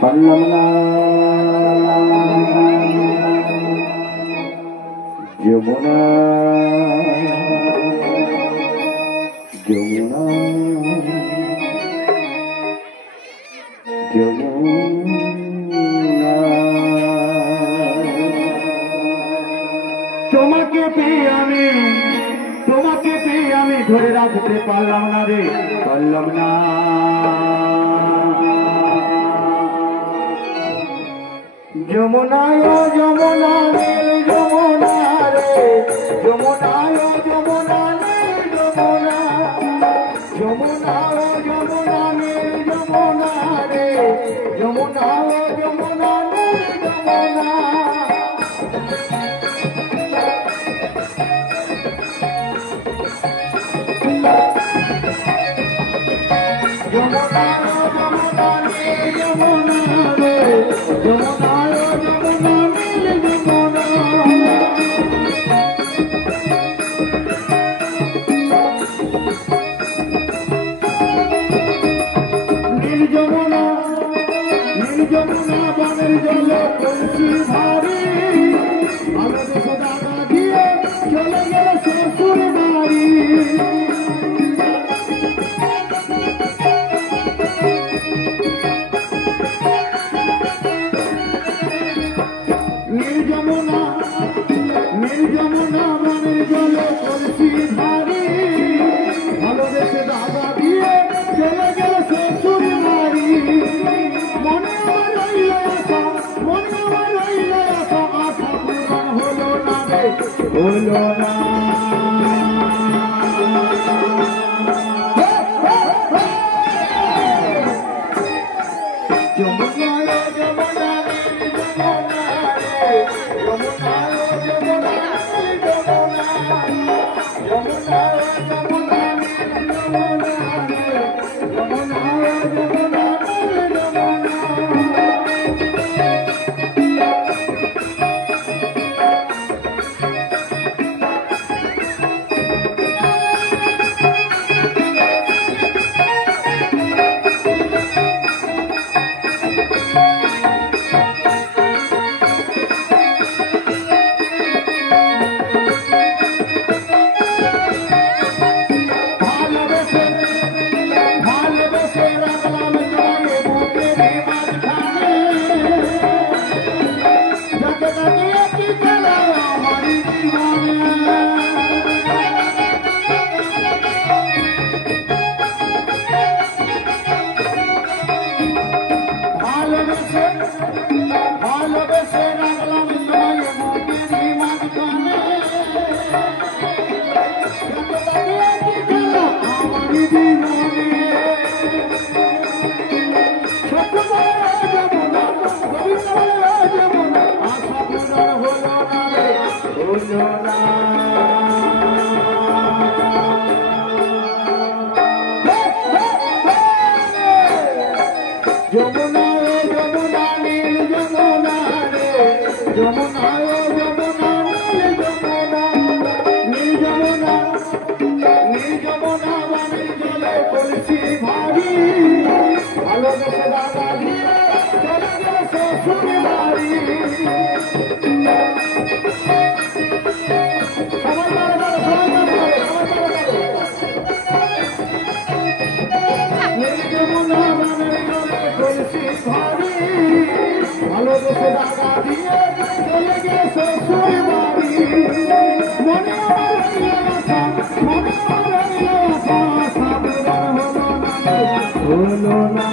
पल्लमना যমুনা যমুনা যমুনা তোমাকে পেয়ে আমি ধরে রাখতে পারলাম না রে, পারলাম না। যমুনা ও যমুনা নীল যমুনা রে, যমুনা ও যমুনা নীল যমুনা, যমুনা ও যমুনা নীল যমুনা রে, যমুনা ও যমুনা নীল যমুনা। যমুনা ও যমুনা নীল যমুনা রে, যমুনা ও যমুনা নীল যমুনা। নীল যমুনা নীল যমুনা বনের জলে কলসি ভারী, আলো দেখো দাদা দিয়ে চলে গেল শ্বশুর বাড়ি। নীল যমুনা বনের জলে কলসি ভারী, ভালো দেশে দাদা দিয়ে চলে গেল শ্বশুর বাড়ি। মনে আমার রইল আশা, মনে আমার রইল আশা, আশা পূরণ হলো না রে, হলো না। যমুনা ও যমুনা নীল যমুনা রে, যমুনা ও যমুনা নীল যমুনা, যমুনা ও যমুনা নীল যমুনা রে, যমুনা ও যমুনা নীল যমুনা। ভালোবেসে রাখলাম তোমাকে বুকের মাঝখানে, যাকে তাকিয়ে কি খেলা আমার জীবনে। ভালোবেসে রাখলাম তোমাকে বুকের মাঝখানে, যাকে তাকিয়ে কি খেলা আমার জীবনে। যমুনা ও যমুনা নীল যমুনা রে, যমুনা ও যমুনা নীল যমুনা, নীল যমুনা বনের জলে কলসি ভারী, ভালো দেশে দাদা দিয়ে চলে গেল শ্বশুর বাড়ি। নীল যমুনা বনের জলে কলসি ভারী, ভালো দেশে দাদা দিয়ে চলে গেল শ্বশুর বাড়ি। মনে আমার রইল আশা, মনে আমার রইল আশা, আশা পূরণ হলো না, হলো না।